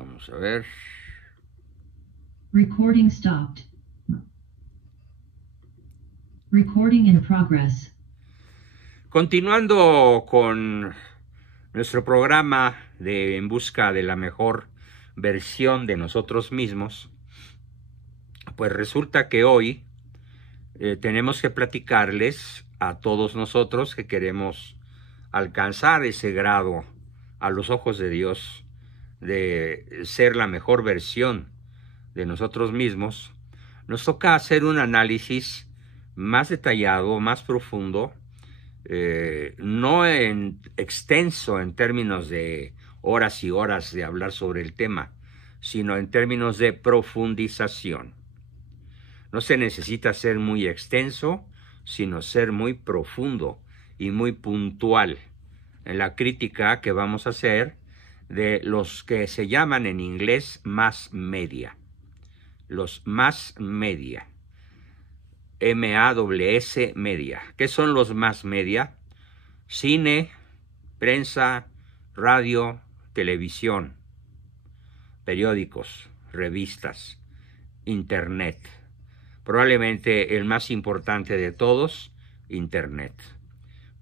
Vamos a ver. Recording stopped. Recording in progress. Continuando con nuestro programa de En Busca de la Mejor Versión de Nosotros Mismos, pues resulta que hoy tenemos que platicarles a todos nosotros que queremos alcanzar ese grado a los ojos de Dios de ser la mejor versión de nosotros mismos. Nos toca hacer un análisis más detallado, más profundo, no extenso en términos de horas y horas de hablar sobre el tema, sino en términos de profundización. No se necesita ser muy extenso, sino ser muy profundo y muy puntual en la crítica que vamos a hacer de los que se llaman en inglés mass media. Los mass media. M-A-S-S media. ¿Qué son los mass media? Cine, prensa, radio, televisión, periódicos, revistas, internet. Probablemente el más importante de todos, internet,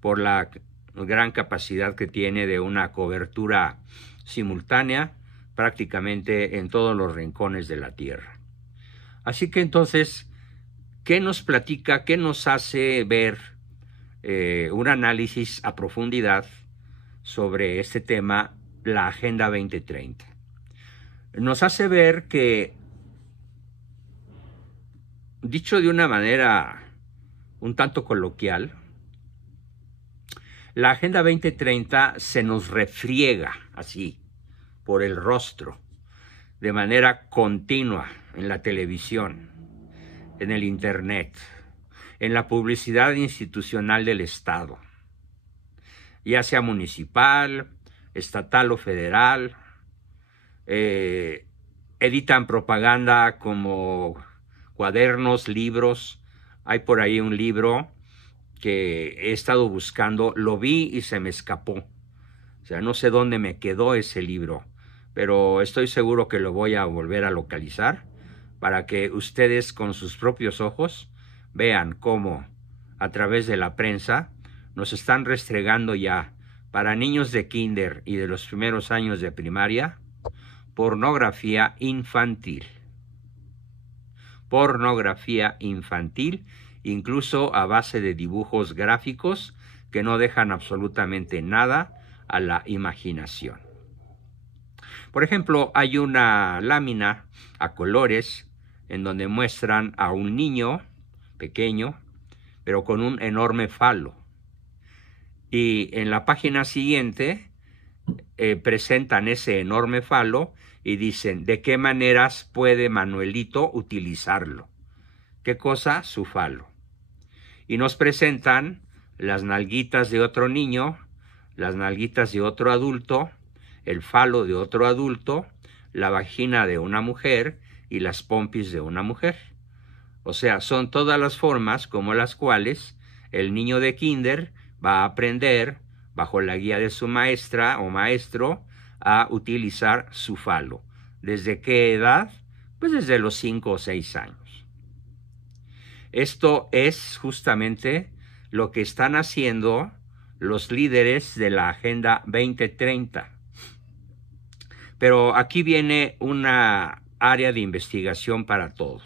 por la gran capacidad que tiene de una cobertura simultánea prácticamente en todos los rincones de la Tierra. Así que entonces, ¿qué nos platica, qué nos hace ver un análisis a profundidad sobre este tema, la Agenda 2030? Nos hace ver que, dicho de una manera un tanto coloquial, la Agenda 2030 se nos refriega así por el rostro, de manera continua en la televisión, en el internet, en la publicidad institucional del Estado, ya sea municipal, estatal o federal. Editan propaganda como cuadernos, libros. Hay por ahí un libro que he estado buscando, lo vi y se me escapó. O sea, no sé dónde me quedó ese libro, pero estoy seguro que lo voy a volver a localizar para que ustedes con sus propios ojos vean cómo a través de la prensa nos están restregando ya para niños de kinder y de los primeros años de primaria pornografía infantil. Pornografía infantil, incluso a base de dibujos gráficos que no dejan absolutamente nada a la imaginación. Por ejemplo, hay una lámina a colores en donde muestran a un niño pequeño, pero con un enorme falo. Y en la página siguiente presentan ese enorme falo y dicen, ¿de qué maneras puede Manuelito utilizarlo? ¿Qué cosa? Su falo. Y nos presentan las nalguitas de otro niño, las nalguitas de otro adulto, el falo de otro adulto, la vagina de una mujer y las pompis de una mujer. O sea, son todas las formas como las cuales el niño de kinder va a aprender, bajo la guía de su maestra o maestro, a utilizar su falo. ¿Desde qué edad? Pues desde los 5 o 6 años. Esto es justamente lo que están haciendo los líderes de la Agenda 2030. Pero aquí viene una área de investigación para todos.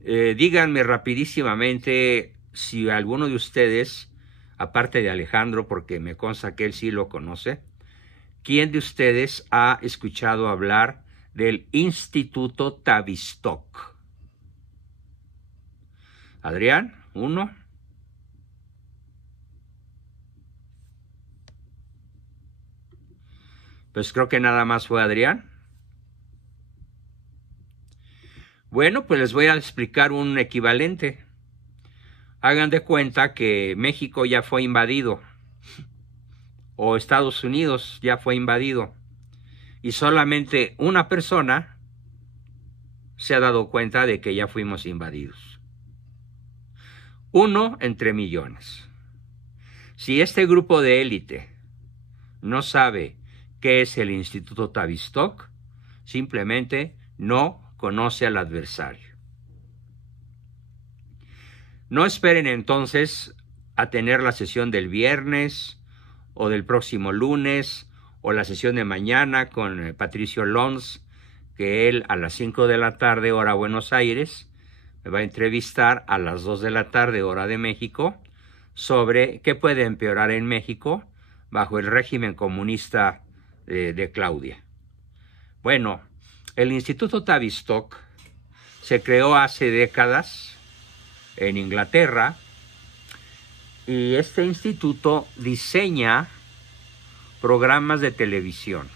Díganme rapidísimamente si alguno de ustedes, aparte de Alejandro, porque me consta que él sí lo conoce, ¿quién de ustedes ha escuchado hablar del Instituto Tavistock? Adrián, ¿uno? Pues creo que nada más fue Adrián. Bueno, pues les voy a explicar un equivalente. Hagan de cuenta que México ya fue invadido, o Estados Unidos ya fue invadido, y solamente una persona se ha dado cuenta de que ya fuimos invadidos. 1 entre millones. Si este grupo de élite no sabe qué es el Instituto Tavistock? Simplemente no conoce al adversario. No esperen entonces a tener la sesión del viernes o del próximo lunes o la sesión de mañana con Patricio Lons, que él a las 5 de la tarde, hora Buenos Aires, me va a entrevistar a las 2 de la tarde, hora de México, sobre qué puede empeorar en México bajo el régimen comunista de Claudia. Bueno, el Instituto Tavistock se creó hace décadas en Inglaterra y este instituto diseña programas de televisión,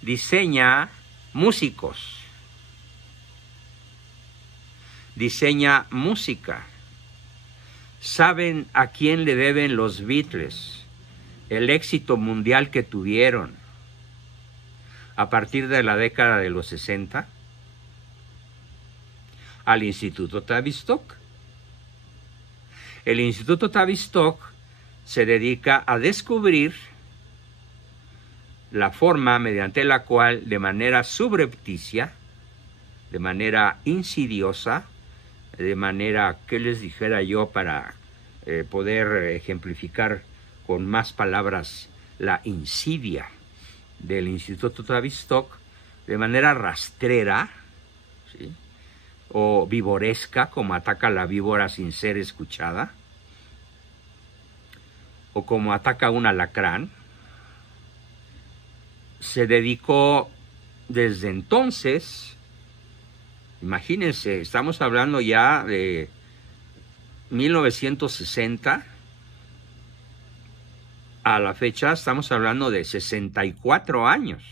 diseña músicos, diseña música. Saben a quién le deben los Beatles el éxito mundial que tuvieron a partir de la década de los 60, al Instituto Tavistock. El Instituto Tavistock se dedica a descubrir la forma mediante la cual, de manera subrepticia, de manera insidiosa, de manera, ¿qué les dijera yo para poder ejemplificar con más palabras la insidia del Instituto Tavistock? De manera rastrera, ¿sí?, o vivoresca, como ataca la víbora sin ser escuchada, o como ataca un alacrán. Se dedicó desde entonces, imagínense, estamos hablando ya de 1960, a la fecha estamos hablando de 64 años,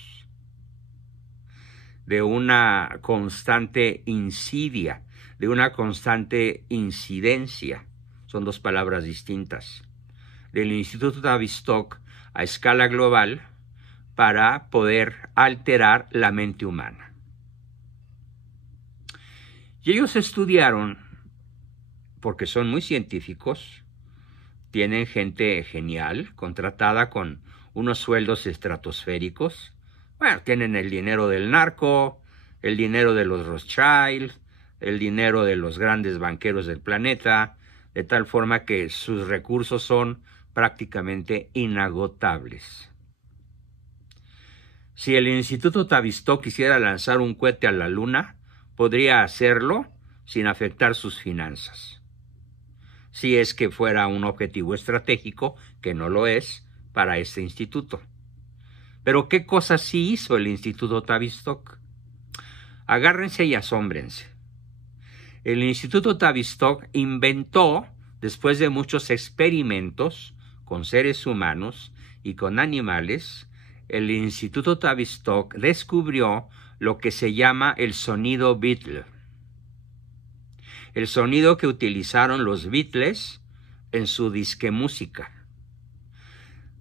de una constante insidia, de una constante incidencia, son dos palabras distintas, del Instituto Tavistock a escala global para poder alterar la mente humana. Y ellos estudiaron, porque son muy científicos, tienen gente genial, contratada con unos sueldos estratosféricos. Bueno, tienen el dinero del narco, el dinero de los Rothschild, el dinero de los grandes banqueros del planeta, de tal forma que sus recursos son prácticamente inagotables. Si el Instituto Tavistock quisiera lanzar un cohete a la Luna, podría hacerlo sin afectar sus finanzas, si es que fuera un objetivo estratégico, que no lo es para este instituto. Pero ¿qué cosas sí hizo el Instituto Tavistock? Agárrense y asómbrense. El Instituto Tavistock inventó, después de muchos experimentos con seres humanos y con animales, el Instituto Tavistock descubrió lo que se llama el sonido Beatle. El sonido que utilizaron los Beatles en su disque música.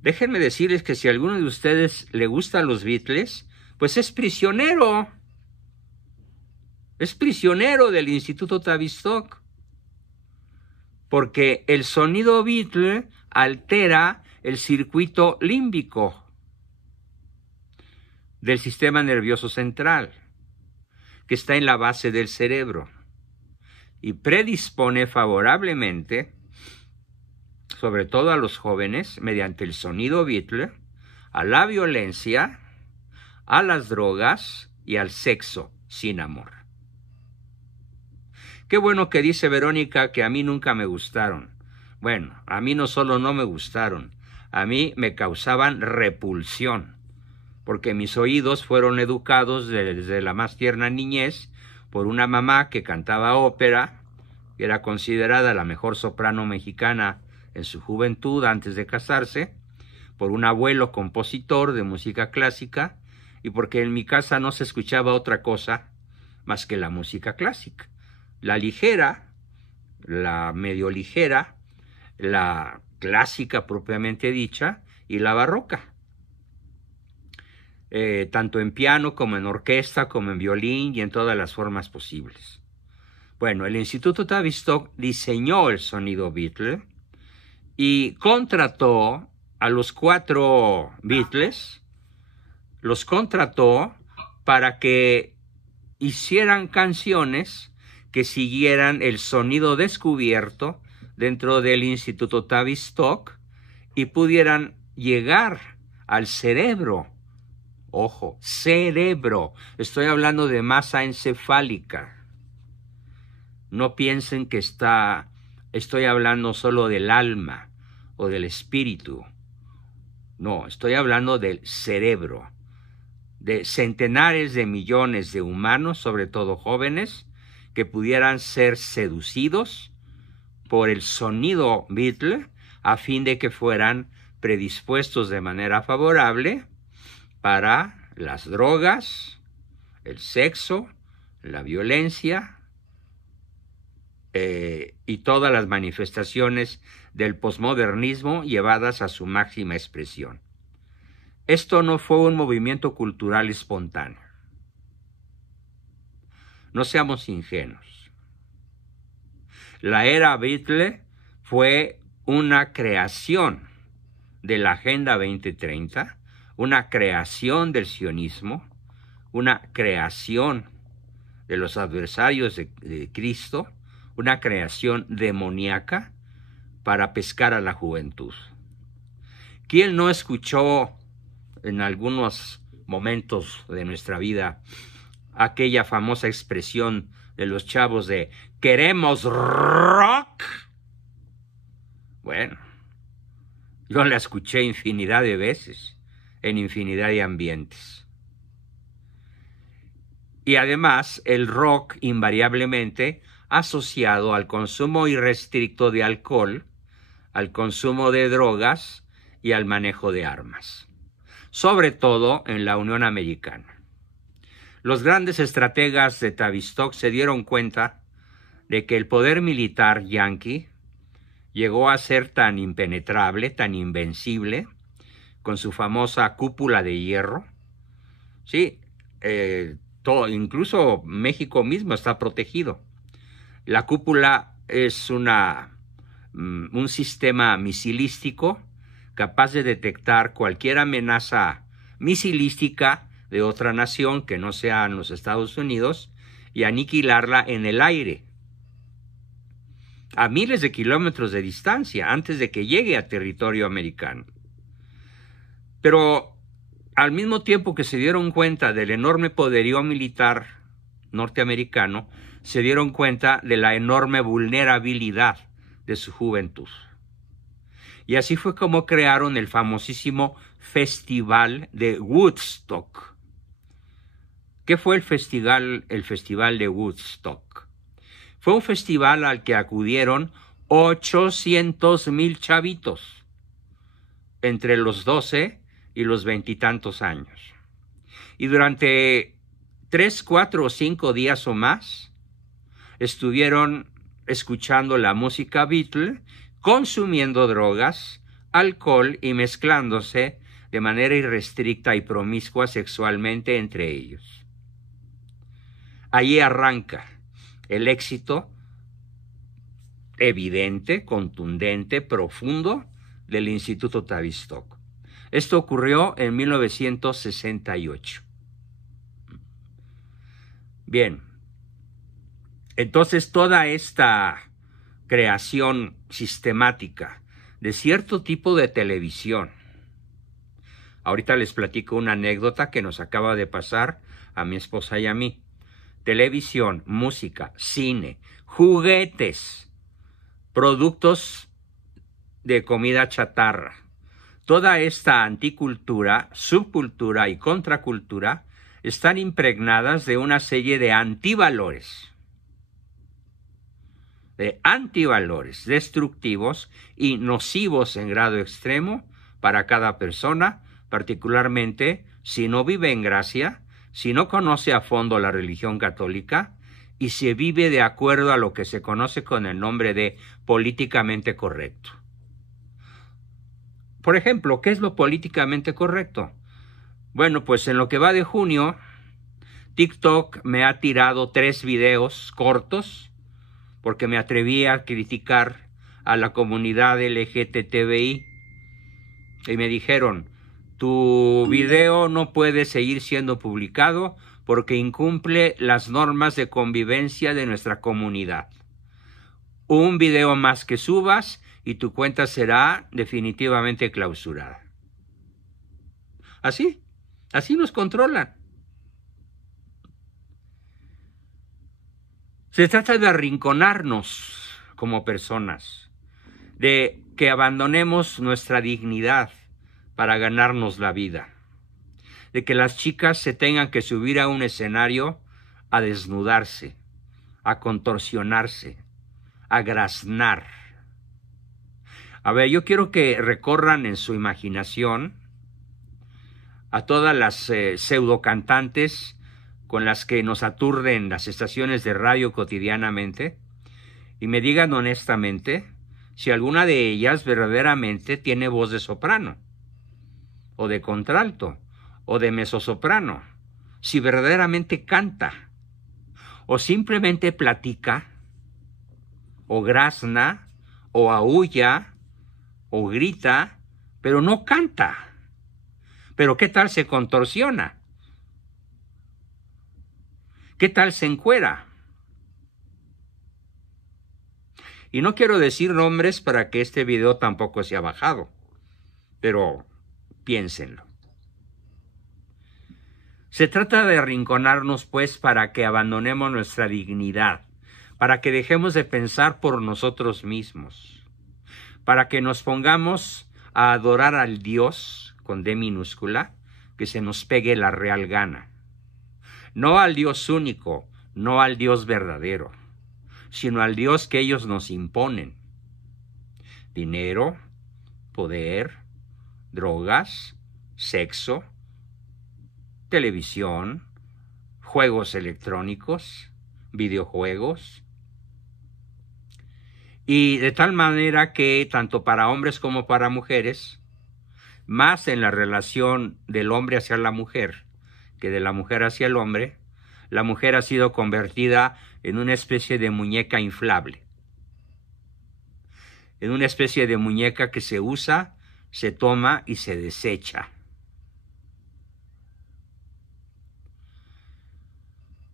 Déjenme decirles que si a alguno de ustedes le gustan los Beatles, pues es prisionero. Es prisionero del Instituto Tavistock. Porque el sonido Beatle altera el circuito límbico del sistema nervioso central, que está en la base del cerebro, y predispone favorablemente, sobre todo a los jóvenes, mediante el sonido Beatle, a la violencia, a las drogas y al sexo sin amor. Qué bueno que dice Verónica que a mí nunca me gustaron. Bueno, a mí no solo no me gustaron, a mí me causaban repulsión, porque mis oídos fueron educados desde la más tierna niñez por una mamá que cantaba ópera, que era considerada la mejor soprano mexicana en su juventud antes de casarse, por un abuelo compositor de música clásica, y porque en mi casa no se escuchaba otra cosa más que la música clásica. La ligera, la medio ligera, la clásica propiamente dicha y la barroca. Tanto en piano como en orquesta, como en violín y en todas las formas posibles. Bueno, el Instituto Tavistock diseñó el sonido Beatle y contrató a los 4 Beatles, los contrató para que hicieran canciones que siguieran el sonido descubierto dentro del Instituto Tavistock y pudieran llegar al cerebro. Ojo, cerebro. Estoy hablando de masa encefálica. No piensen que estoy hablando solo del alma o del espíritu. No, estoy hablando del cerebro, de centenares de millones de humanos, sobre todo jóvenes, que pudieran ser seducidos por el sonido Beatle a fin de que fueran predispuestos de manera favorable para las drogas, el sexo, la violencia y todas las manifestaciones del posmodernismo llevadas a su máxima expresión. Esto no fue un movimiento cultural espontáneo. No seamos ingenuos. La era Beatle fue una creación de la Agenda 2030, una creación del sionismo, una creación de los adversarios de Cristo, una creación demoníaca para pescar a la juventud. ¿Quién no escuchó en algunos momentos de nuestra vida aquella famosa expresión de los chavos de "queremos rock"? Bueno, yo la escuché infinidad de veces, en infinidad de ambientes. Y además, el rock invariablemente asociado al consumo irrestricto de alcohol, al consumo de drogas y al manejo de armas, sobre todo en la Unión Americana. Los grandes estrategas de Tavistock se dieron cuenta de que el poder militar yanqui llegó a ser tan impenetrable, tan invencible, con su famosa cúpula de hierro. Sí, incluso México mismo está protegido. La cúpula es un sistema misilístico capaz de detectar cualquier amenaza misilística de otra nación que no sean los Estados Unidos y aniquilarla en el aire, a miles de kilómetros de distancia, antes de que llegue a territorio americano. Pero al mismo tiempo que se dieron cuenta del enorme poderío militar norteamericano, se dieron cuenta de la enorme vulnerabilidad de su juventud. Y así fue como crearon el famosísimo Festival de Woodstock. ¿Qué fue el festival de Woodstock? Fue un festival al que acudieron 800,000 chavitos entre los 12 y los 20 y tantos años. Y durante 3, 4 o 5 días o más estuvieron escuchando la música Beatle, consumiendo drogas, alcohol y mezclándose de manera irrestricta y promiscua sexualmente entre ellos. Allí arranca el éxito evidente, contundente, profundo del Instituto Tavistock. Esto ocurrió en 1968. Bien, entonces toda esta creación sistemática de cierto tipo de televisión. Ahorita les platico una anécdota que nos acaba de pasar a mi esposa y a mí. Televisión, música, cine, juguetes, productos de comida chatarra. Toda esta anticultura, subcultura y contracultura están impregnadas de una serie de antivalores destructivos y nocivos en grado extremo para cada persona, particularmente si no vive en gracia, si no conoce a fondo la religión católica y se vive de acuerdo a lo que se conoce con el nombre de políticamente correcto. Por ejemplo, ¿qué es lo políticamente correcto? Bueno, pues en lo que va de junio, TikTok me ha tirado 3 videos cortos porque me atreví a criticar a la comunidad LGTBI. y me dijeron, tu video no puede seguir siendo publicado porque incumple las normas de convivencia de nuestra comunidad. Un video más que subas y tu cuenta será definitivamente clausurada. Así nos controlan. Se trata de arrinconarnos como personas, de que abandonemos nuestra dignidad para ganarnos la vida, de que las chicas se tengan que subir a un escenario a desnudarse, a contorsionarse, a graznar. A ver, yo quiero que recorran en su imaginación a todas las pseudocantantes con las que nos aturden las estaciones de radio cotidianamente y me digan honestamente si alguna de ellas verdaderamente tiene voz de soprano, o de contralto, o de mezzosoprano, si verdaderamente canta, o simplemente platica, o grazna, o aúlla, o grita, pero no canta. Pero ¿qué tal se contorsiona? ¿Qué tal se encuera? Y no quiero decir nombres para que este video tampoco sea bajado, pero piénsenlo. Se trata de arrinconarnos, pues, para que abandonemos nuestra dignidad, para que dejemos de pensar por nosotros mismos, para que nos pongamos a adorar al Dios, con D minúscula, que se nos pegue la real gana. No al Dios único, no al Dios verdadero, sino al Dios que ellos nos imponen. Dinero, poder, drogas, sexo, televisión, juegos electrónicos, videojuegos. Y de tal manera que tanto para hombres como para mujeres, más en la relación del hombre hacia la mujer que de la mujer hacia el hombre, la mujer ha sido convertida en una especie de muñeca inflable, en una especie de muñeca que se usa, se toma y se desecha.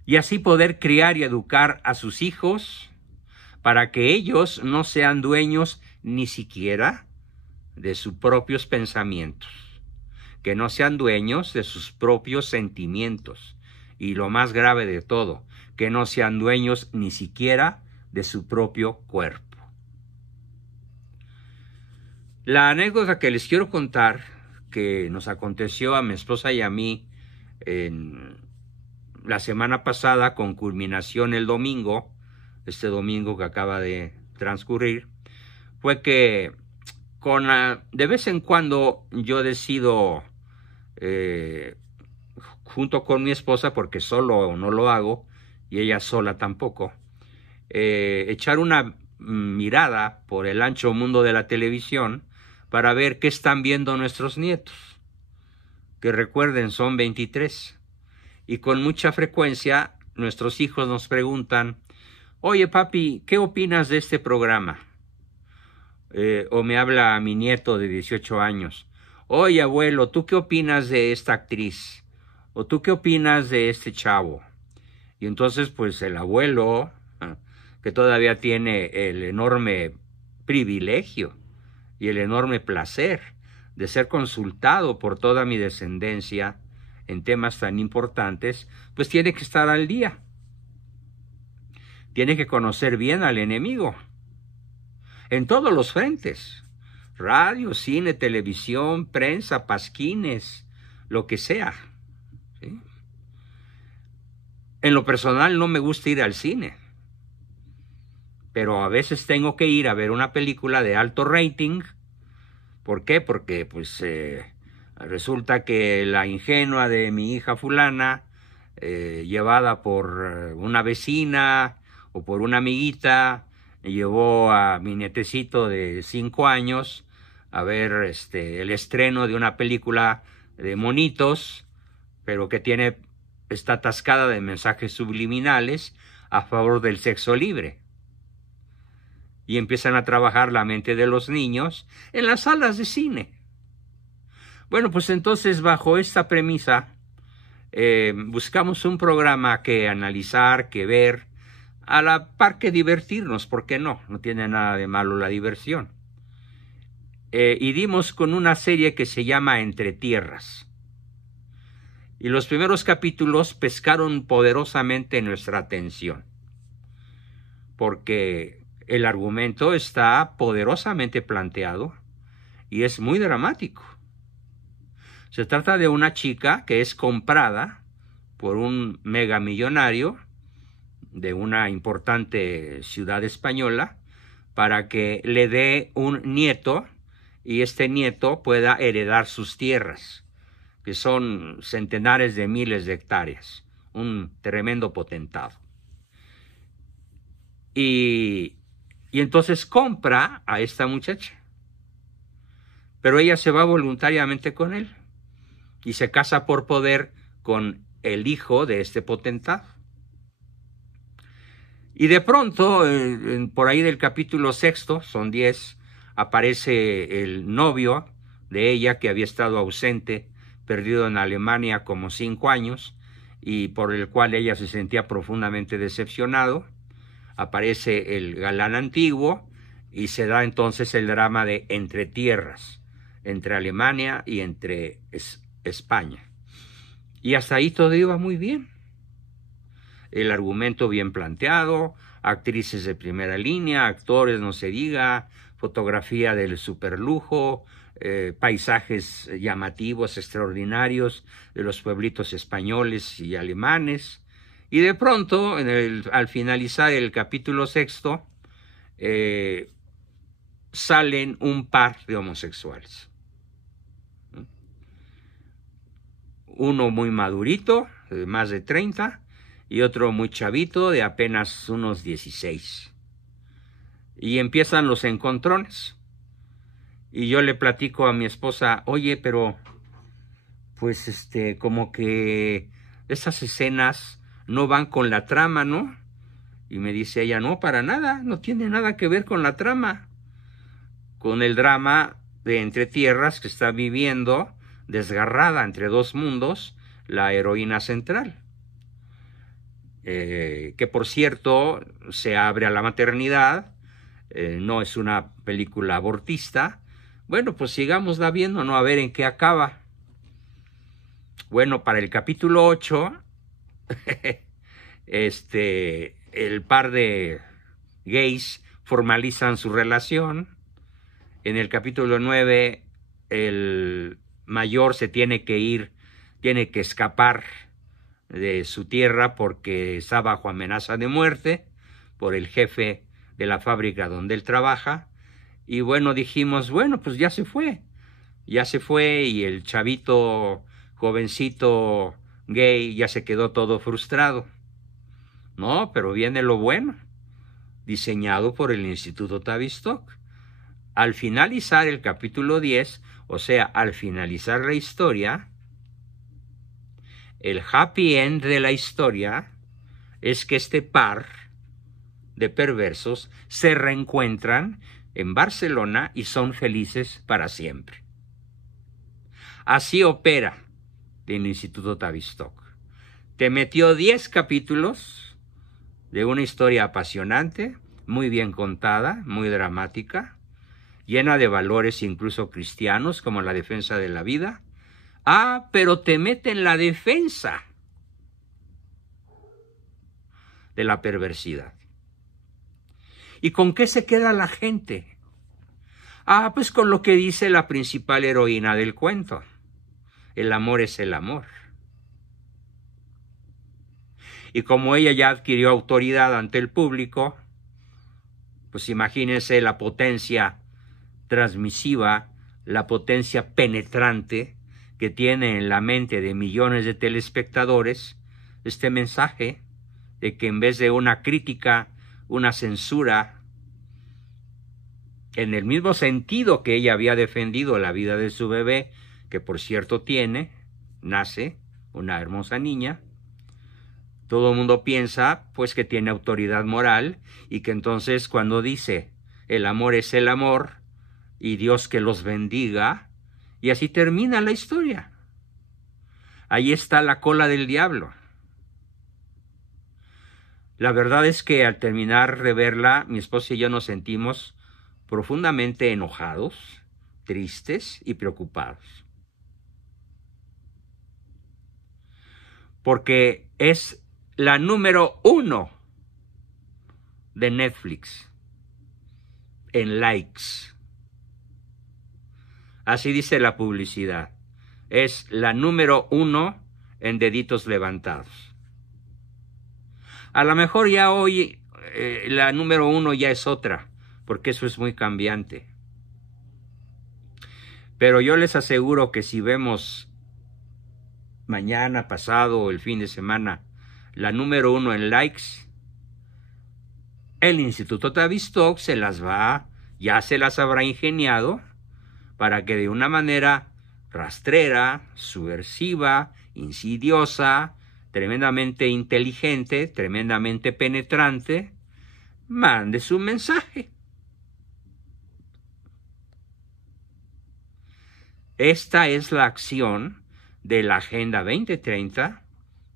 Y así poder criar y educar a sus hijos para que ellos no sean dueños ni siquiera de sus propios pensamientos, que no sean dueños de sus propios sentimientos y lo más grave de todo, que no sean dueños ni siquiera de su propio cuerpo. La anécdota que les quiero contar, que nos aconteció a mi esposa y a mí en la semana pasada, con culminación el domingo, este domingo que acaba de transcurrir, fue que de vez en cuando yo decido, junto con mi esposa, porque solo no lo hago, y ella sola tampoco, echar una mirada por el ancho mundo de la televisión para ver qué están viendo nuestros nietos, que recuerden son 23, y con mucha frecuencia nuestros hijos nos preguntan: oye papi, ¿qué opinas de este programa? O me habla mi nieto de 18 años: oye abuelo, ¿tú qué opinas de esta actriz? ¿O tú qué opinas de este chavo? Y entonces pues el abuelo, que todavía tiene el enorme privilegio y el enorme placer de ser consultado por toda mi descendencia en temas tan importantes, pues tiene que estar al día. Tiene que conocer bien al enemigo en todos los frentes: radio, cine, televisión, prensa, pasquines, lo que sea, ¿sí? En lo personal no me gusta ir al cine, pero a veces tengo que ir a ver una película de alto rating. ¿Por qué? Porque pues resulta que la ingenua de mi hija fulana, llevada por una vecina o por una amiguita, llevó a mi nietecito de 5 años a ver el estreno de una película de monitos, pero que está atascada de mensajes subliminales a favor del sexo libre. Y empiezan a trabajar la mente de los niños en las salas de cine. Bueno, pues entonces bajo esta premisa buscamos un programa que analizar, que ver, a la par que divertirnos, porque no tiene nada de malo la diversión. Y dimos con una serie que se llama Entre Tierras. Y los primeros capítulos pescaron poderosamente nuestra atención, porque el argumento está poderosamente planteado y es muy dramático. Se trata de una chica que es comprada por un megamillonario de una importante ciudad española para que le dé un nieto y este nieto pueda heredar sus tierras, que son centenares de miles de hectáreas, un tremendo potentado. Y entonces compra a esta muchacha, pero ella se va voluntariamente con él y se casa por poder con el hijo de este potentado. Y de pronto, por ahí del capítulo 6, son 10, aparece el novio de ella que había estado ausente, perdido en Alemania como 5 años, y por el cual ella se sentía profundamente decepcionado. Aparece el galán antiguo y se da entonces el drama de Entre Tierras, entre Alemania y entre España. Y hasta ahí todo iba muy bien. El argumento bien planteado, actrices de primera línea, actores, no se diga, fotografía del superlujo, paisajes llamativos, extraordinarios de los pueblitos españoles y alemanes. Y de pronto, al finalizar el capítulo 6, salen un par de homosexuales. Uno muy madurito, de más de 30, y otro muy chavito, de apenas unos 16. Y empiezan los encontrones. Y yo le platico a mi esposa, oye, pero pues como que esas escenas no van con la trama, ¿no? Y me dice ella, no, para nada, no tiene nada que ver con la trama, con el drama de Entre Tierras que está viviendo, desgarrada entre dos mundos, la heroína central. Que por cierto se abre a la maternidad, no es una película abortista. Bueno, pues sigámosla viendo, ¿no? A ver en qué acaba. Bueno, para el capítulo 8, el par de gays formalizan su relación. En el capítulo 9, el mayor se tiene que ir, tiene que escapar de su tierra porque está bajo amenaza de muerte por el jefe de la fábrica donde él trabaja. Y bueno, dijimos, bueno, pues ya se fue y el chavito jovencito gay ya se quedó todo frustrado. No, pero viene lo bueno, diseñado por el Instituto Tavistock. Al finalizar el capítulo 10, o sea, al finalizar la historia, el happy end de la historia es que este par de perversos se reencuentran en Barcelona y son felices para siempre. Así opera el Instituto Tavistock. Te metió 10 capítulos de una historia apasionante, muy bien contada, muy dramática, llena de valores incluso cristianos como la defensa de la vida. Ah, pero te mete en la defensa de la perversidad. ¿Y con qué se queda la gente? Ah, pues con lo que dice la principal heroína del cuento. El amor es el amor. Y como ella ya adquirió autoridad ante el público, pues imagínense la potencia transmisiva, la potencia penetrante que tiene en la mente de millones de telespectadores este mensaje de que en vez de una crítica, una censura, en el mismo sentido que ella había defendido la vida de su bebé, que por cierto nace una hermosa niña, todo el mundo piensa pues que tiene autoridad moral y que entonces cuando dice el amor es el amor y Dios que los bendiga Y así termina la historia. Ahí está la cola del diablo. La verdad es que al terminar de verla, mi esposa y yo nos sentimos profundamente enojados, tristes y preocupados. Porque es la número 1 de Netflix en likes. Así dice la publicidad. Es la número 1 en deditos levantados. A lo mejor ya hoy la número 1 ya es otra, porque eso es muy cambiante. Pero yo les aseguro que si vemos mañana, pasado o el fin de semana la número 1 en likes, el Instituto Tavistock ya se las habrá ingeniado para que de una manera rastrera, subversiva, insidiosa, tremendamente inteligente, tremendamente penetrante, mande su mensaje. Esta es la acción de la Agenda 2030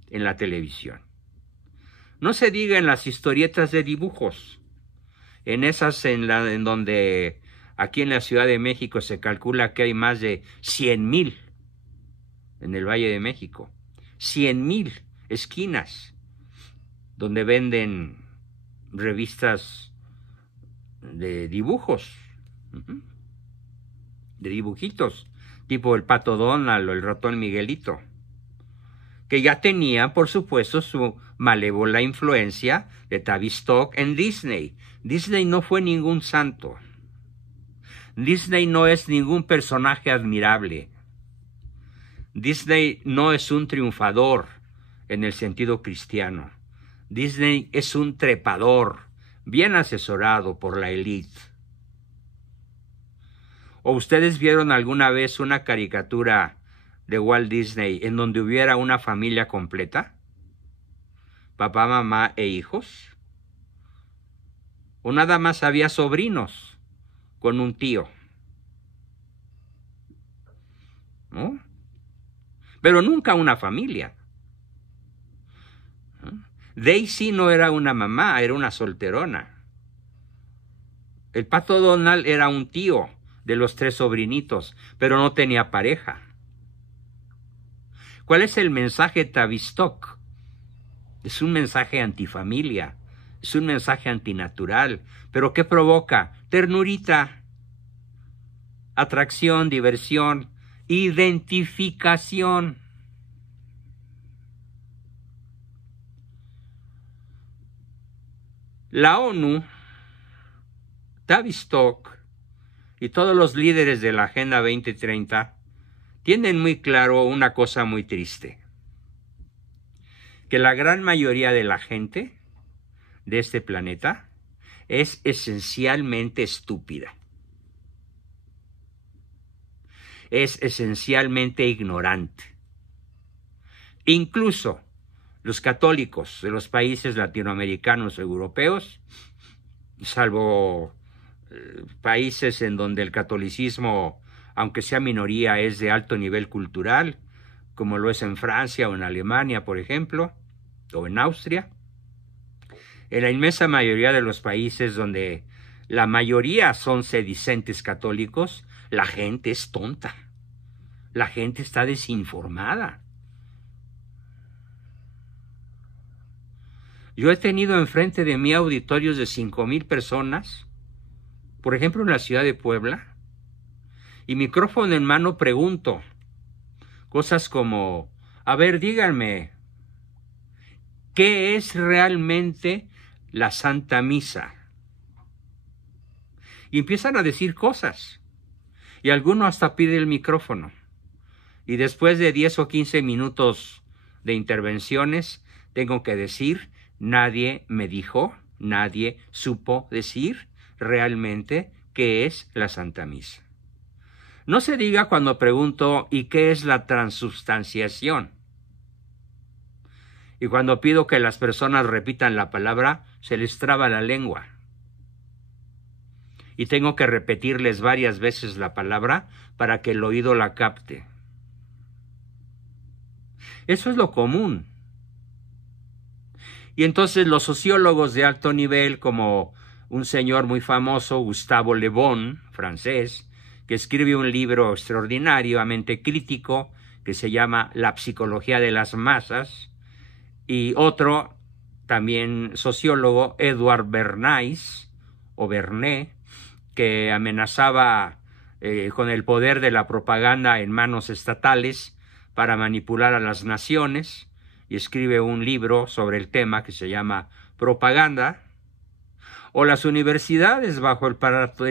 en la televisión. No se diga en las historietas de dibujos, en esas en donde aquí en la Ciudad de México se calcula que hay más de 100,000 en el Valle de México, 100,000 esquinas donde venden revistas de dibujos, de dibujitos, tipo el Pato Donald o el Ratón Miguelito, que ya tenía, por supuesto, su malévola influencia de Tavistock en Disney. Disney no fue ningún santo. Disney no es ningún personaje admirable. Disney no es un triunfador en el sentido cristiano. Disney es un trepador, bien asesorado por la élite. ¿O ustedes vieron alguna vez una caricatura de Walt Disney en donde hubiera una familia completa? Papá, mamá e hijos. O nada más había sobrinos con un tío, ¿no? Pero nunca una familia. Daisy no era una mamá, era una solterona. El Pato Donald era un tío de los 3 sobrinitos, pero no tenía pareja. ¿Cuál es el mensaje Tavistock? Es un mensaje antifamilia, es un mensaje antinatural, pero ¿qué provoca? Ternurita, atracción, diversión, identificación. La ONU, Tavistock y todos los líderes de la Agenda 2030 tienen muy claro una cosa muy triste, que la gran mayoría de la gente de este planeta es esencialmente estúpida. Es esencialmente ignorante. Incluso los católicos de los países latinoamericanos o europeos, salvo países en donde el catolicismo, aunque sea minoría, es de alto nivel cultural, como lo es en Francia o en Alemania, por ejemplo, o en Austria. En la inmensa mayoría de los países donde la mayoría son sedicentes católicos, la gente es tonta. La gente está desinformada. Yo he tenido enfrente de mí auditorios de 5,000 personas, por ejemplo en la ciudad de Puebla, y micrófono en mano pregunto cosas como, a ver, díganme, ¿qué es realmente la Santa Misa? Y empiezan a decir cosas, y alguno hasta pide el micrófono. Y después de 10 o 15 minutos de intervenciones, tengo que decir, nadie me dijo, nadie supo decir realmente qué es la Santa Misa. No se diga cuando pregunto, ¿y qué es la transubstanciación? Y cuando pido que las personas repitan la palabra, se les traba la lengua. y tengo que repetirles varias veces la palabra para que el oído la capte. Eso es lo común. Y entonces los sociólogos de alto nivel, como un señor muy famoso, Gustave Le Bon, francés, que escribe un libro extraordinariamente crítico que se llama La psicología de las masas, y otro, también sociólogo, Edouard Bernays, o Bernet, que amenazaba con el poder de la propaganda en manos estatales para manipular a las naciones, y escribe un libro sobre el tema que se llama Propaganda, o las universidades bajo el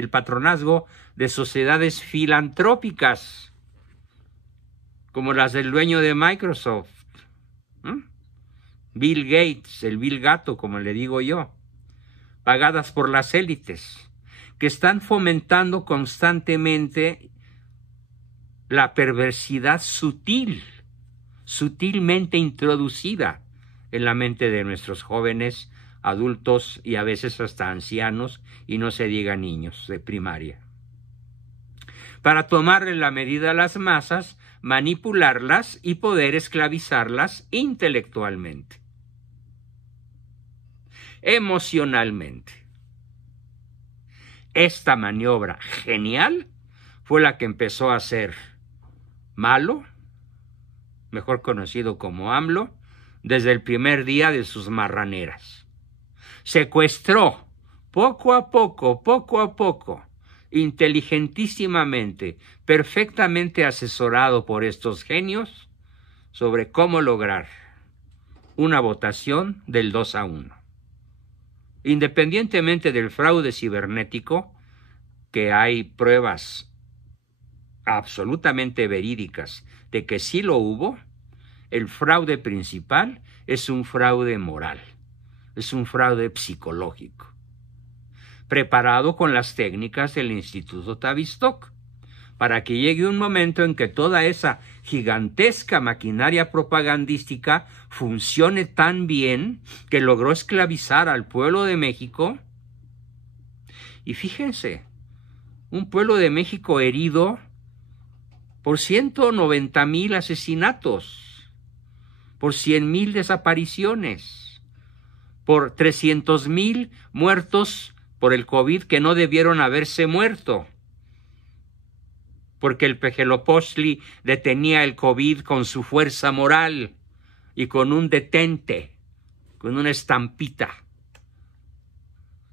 patronazgo de sociedades filantrópicas, como las del dueño de Microsoft, Bill Gates, el Bill Gato, como le digo yo, pagadas por las élites, que están fomentando constantemente la perversidad sutilmente introducida en la mente de nuestros jóvenes, adultos y a veces hasta ancianos, y no se diga niños de primaria. Para tomarle la medida a las masas, manipularlas y poder esclavizarlas intelectualmente, emocionalmente. Esta maniobra genial fue la que empezó a ser Malo, mejor conocido como AMLO, desde el primer día de sus marraneras. Secuestró poco a poco, inteligentísimamente, perfectamente asesorado por estos genios, sobre cómo lograr una votación del 2-1. Independientemente del fraude cibernético, que hay pruebas absolutamente verídicas de que sí lo hubo, el fraude principal es un fraude moral, es un fraude psicológico, preparado con las técnicas del Instituto Tavistock, para que llegue un momento en que toda esa gigantesca maquinaria propagandística funcione tan bien que logró esclavizar al pueblo de México. Y fíjense, un pueblo de México herido por 190,000 asesinatos, por 100,000 desapariciones, por 300,000 muertos por el COVID que no debieron haberse muerto, porque el Pejelopochtli detenía el COVID con su fuerza moral y con un detente, con una estampita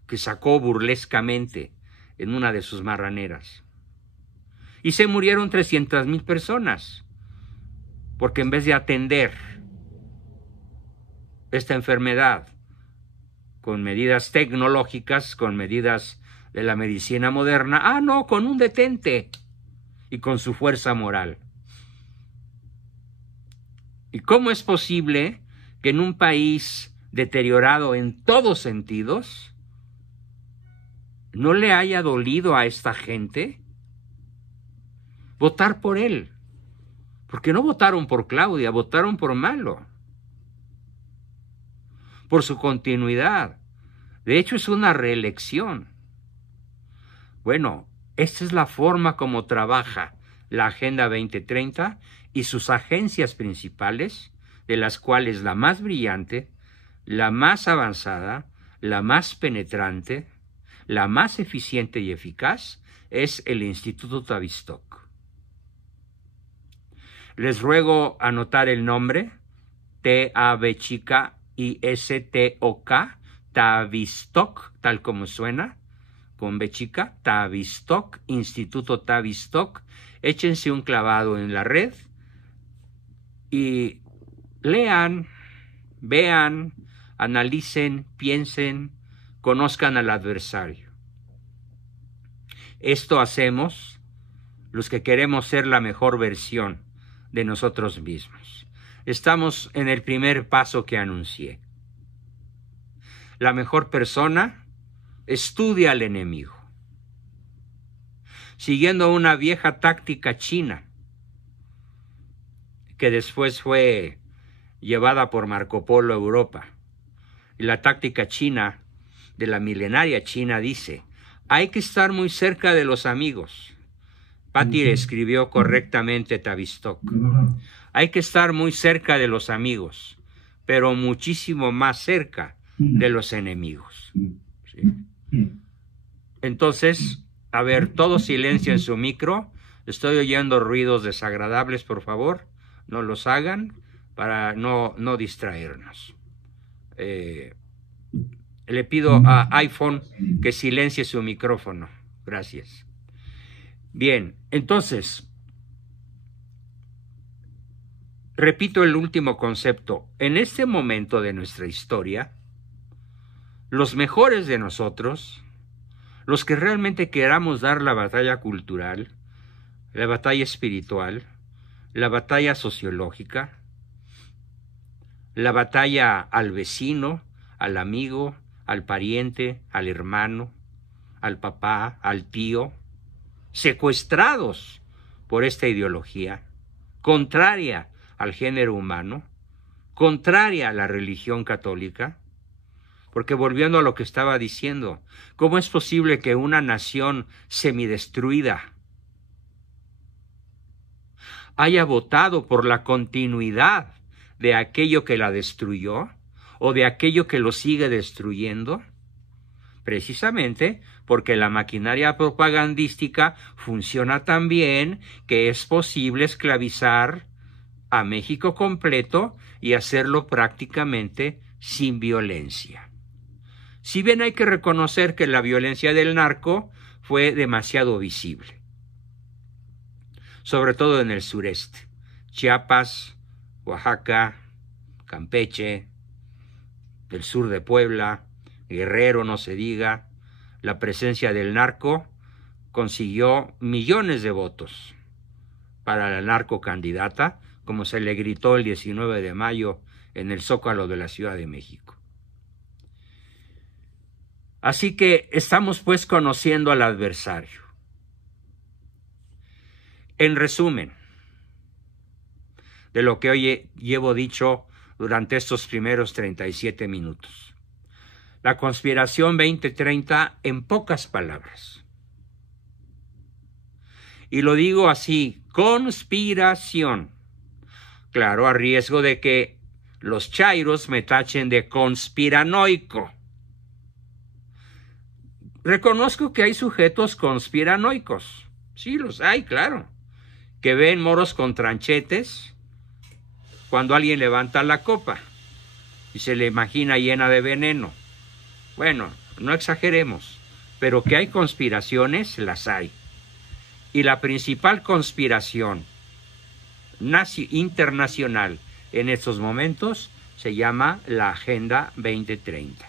que sacó burlescamente en una de sus marraneras. Y se murieron 300,000 personas, porque en vez de atender esta enfermedad con medidas tecnológicas, con medidas de la medicina moderna, no, con un detente y con su fuerza moral. ¿Y cómo es posible que en un país deteriorado en todos sentidos no le haya dolido a esta gente votar por él? Porque no votaron por Claudia, votaron por Malo, por su continuidad. De hecho, es una reelección. Bueno, esta es la forma como trabaja la Agenda 2030 y sus agencias principales, de las cuales la más brillante, la más avanzada, la más penetrante, la más eficiente y eficaz es el Instituto Tavistock. Les ruego anotar el nombre, T-A-V-I-S-T-O-K, Tavistock, tal como suena, con B chica, Tavistock, Instituto Tavistock. Échense un clavado en la red y lean, vean, analicen, piensen, conozcan al adversario. Esto hacemos los que queremos ser la mejor versión de nosotros mismos. Estamos en el primer paso que anuncié. La mejor persona estudia al enemigo, siguiendo una vieja táctica china que después fue llevada por Marco Polo a Europa. Y la táctica china, de la milenaria China, dice: Hay que estar muy cerca de los amigos. Patti escribió correctamente Tavistock. Hay que estar muy cerca de los amigos, pero muchísimo más cerca de los enemigos. ¿Sí? Entonces, a ver, todo silencio en su micro. Estoy oyendo ruidos desagradables, por favor, no los hagan para no distraernos. Le pido a iPhone que silencie su micrófono. Gracias. Bien, entonces, repito el último concepto. En este momento de nuestra historia, los mejores de nosotros, los que realmente queramos dar la batalla cultural, la batalla espiritual, la batalla sociológica, la batalla al vecino, al amigo, al pariente, al hermano, al papá, al tío, secuestrados por esta ideología, contraria al género humano, contraria a la religión católica, porque volviendo a lo que estaba diciendo, ¿cómo es posible que una nación semidestruida haya votado por la continuidad de aquello que la destruyó o de aquello que lo sigue destruyendo? Precisamente porque la maquinaria propagandística funciona tan bien que es posible esclavizar a México completo y hacerlo prácticamente sin violencia. Si bien hay que reconocer que la violencia del narco fue demasiado visible, sobre todo en el sureste, Chiapas, Oaxaca, Campeche, el sur de Puebla, Guerrero, no se diga, la presencia del narco consiguió millones de votos para la narcocandidata, como se le gritó el 19 de mayo en el Zócalo de la Ciudad de México. Así que estamos pues conociendo al adversario. En resumen, de lo que hoy llevo dicho durante estos primeros 37 minutos. La conspiración 2030 en pocas palabras. Y lo digo así, conspiración. Claro, a riesgo de que los chairos me tachen de conspiranoico. Reconozco que hay sujetos conspiranoicos. Sí, los hay, claro. Que ven moros con tranchetes cuando alguien levanta la copa y se le imagina llena de veneno. Bueno, no exageremos, pero que hay conspiraciones, las hay. Y la principal conspiración internacional en estos momentos se llama la Agenda 2030.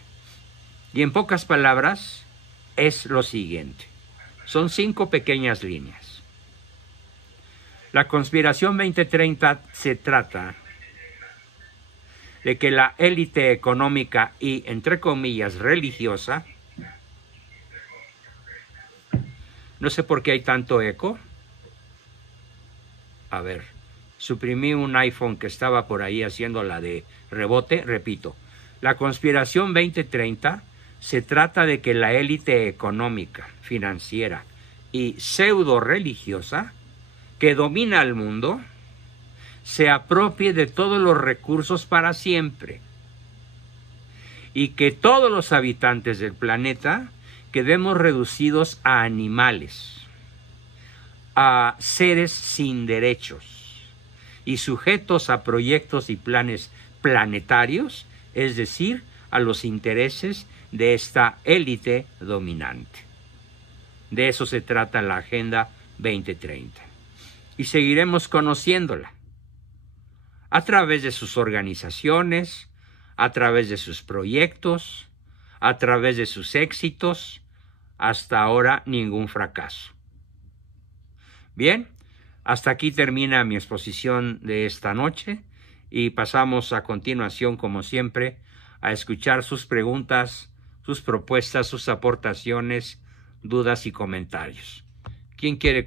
Y en pocas palabras es lo siguiente. Son 5 pequeñas líneas. La conspiración 2030 se trata de que la élite económica y, entre comillas, religiosa, no sé por qué hay tanto eco. A ver, suprimí un iPhone que estaba por ahí haciendo la de rebote. Repito, la conspiración 2030 se trata de que la élite económica, financiera y pseudo-religiosa que domina el mundo se apropie de todos los recursos para siempre y que todos los habitantes del planeta quedemos reducidos a animales, a seres sin derechos y sujetos a proyectos y planes planetarios, es decir, a los intereses de esta élite dominante. De eso se trata la Agenda 2030. Y seguiremos conociéndola a través de sus organizaciones, a través de sus proyectos, a través de sus éxitos, hasta ahora ningún fracaso. Bien, hasta aquí termina mi exposición de esta noche y pasamos a continuación, como siempre, a escuchar sus preguntas, sus propuestas, sus aportaciones, dudas y comentarios. ¿Quién quiere